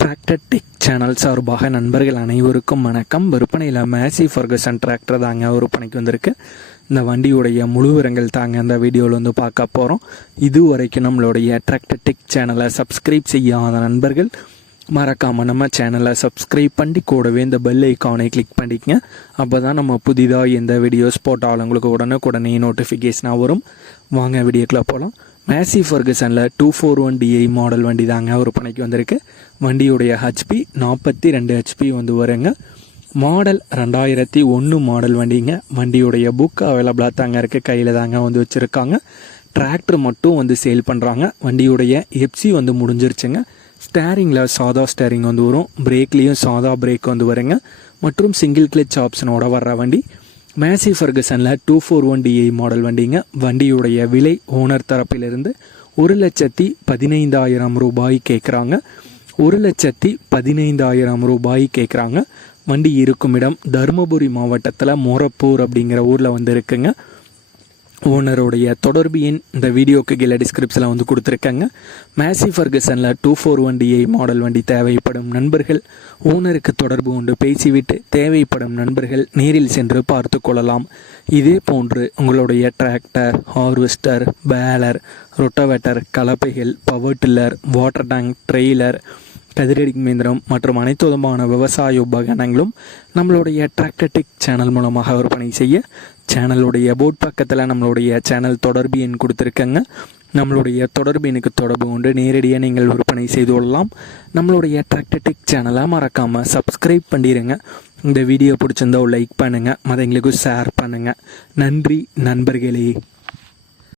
Tractor tech channel சார்பாக நண்பர்கள் அனைவருக்கும் வணக்கம். விற்பனையில் மேசி ஃபர்கசன் டிராக்டர் தாங்க விற்பனைக்கு வந்திருக்கு. இந்த வண்டியுடைய முழு விவரங்கள் தாங்க இந்த வீடியோவில் வந்து பார்க்க போகிறோம். இது வரைக்கும் நம்மளுடைய டிராக்டர் டெக் சேனலை சப்ஸ்கிரைப் செய்யாத நண்பர்கள் மறக்காமல் நம்ம சேனலை சப்ஸ்கிரைப் பண்ணி கூடவே இந்த பெல் ஐக்கானை கிளிக் பண்ணிக்கங்க. அப்போ தான் நம்ம புதிதாக எந்த வீடியோஸ் போட்டாலும் உங்களுக்கு உடனே நோட்டிஃபிகேஷனாக வரும். வாங்க வீடியோக்குள்ளே போகலாம். மேசி ஃபர்கசனில் 241DI மாடல் வண்டி தாங்க விற்பனைக்கு வந்திருக்கு. வண்டியுடைய ஹெச்பி 42 ஹெச்பி வந்து வருங்க. மாடல் 2001 மாடல் வண்டிங்க. வண்டியுடைய புக் அவைலபிளாக தாங்க இருக்குது, கையில் தாங்க வந்து வச்சுருக்காங்க. டிராக்டர் மட்டும் வந்து சேல் பண்ணுறாங்க. வண்டியுடைய எஃப்சி வந்து முடிஞ்சிருச்சுங்க. ஸ்டேரிங்கில் சாதா ஸ்டேரிங் வந்து வரும், பிரேக்லேயும் சாதா பிரேக் வந்து வருங்க மற்றும் சிங்கிள் கிளச் ஆப்ஷனோட வர்ற வண்டி. மேசி ஃபர்கசனில் 241DI மாடல் வண்டிங்க. வண்டியுடைய விலை ஓனர் தரப்பிலிருந்து 1,15,000 ரூபாய் கேட்குறாங்க. 1,15,000 ரூபாய் கேட்குறாங்க. வண்டி இருக்கும் இடம் தருமபுரி மாவட்டத்தில் மோரப்பூர் அப்படிங்கிற ஊரில் வந்து இருக்குங்க. ஓனருடைய தொடர்பு எண் இந்த வீடியோக்கு கீழே டிஸ்கிரிப்ஷனில் வந்து கொடுத்துருக்காங்க. மேசி ஃபர்கசனில் 241DI மாடல் வண்டி தேவைப்படும் நண்பர்கள் ஓனருக்கு தொடர்பு கொண்டு பேசிவிட்டு தேவைப்படும் நண்பர்கள் நேரில் சென்று பார்த்து கொள்ளலாம். இதே போன்று உங்களுடைய டிராக்டர், ஹார்வெஸ்டர், பேலர், ரொட்டவேட்டர், கலப்பைகள், power tiller, water tank, trailer, கதிரடி இயந்திரம் மற்றும் அனைத்து விதமான விவசாய உபகரணங்களும் நம்மளுடைய டிராக்டர் டெக் சேனல் மூலமாக விற்பனை செய்ய சேனலுடைய போர்ட் பக்கத்தில் நம்மளுடைய சேனல் தொடர்பு எண் கொடுத்துருக்கங்க. நம்மளுடைய தொடர்பு எண்ணுக்கு தொடர்பு கொண்டு நேரடியாக நீங்கள் விற்பனை செய்து கொள்ளலாம். நம்மளுடைய டிராக்டர் டெக் சேனலை மறக்காமல் சப்ஸ்கிரைப் பண்ணிடுங்க. இந்த வீடியோ பிடிச்சிருந்தா லைக் பண்ணுங்கள், மற்றவங்களுக்கு ஷேர் பண்ணுங்கள். நன்றி நண்பர்களே.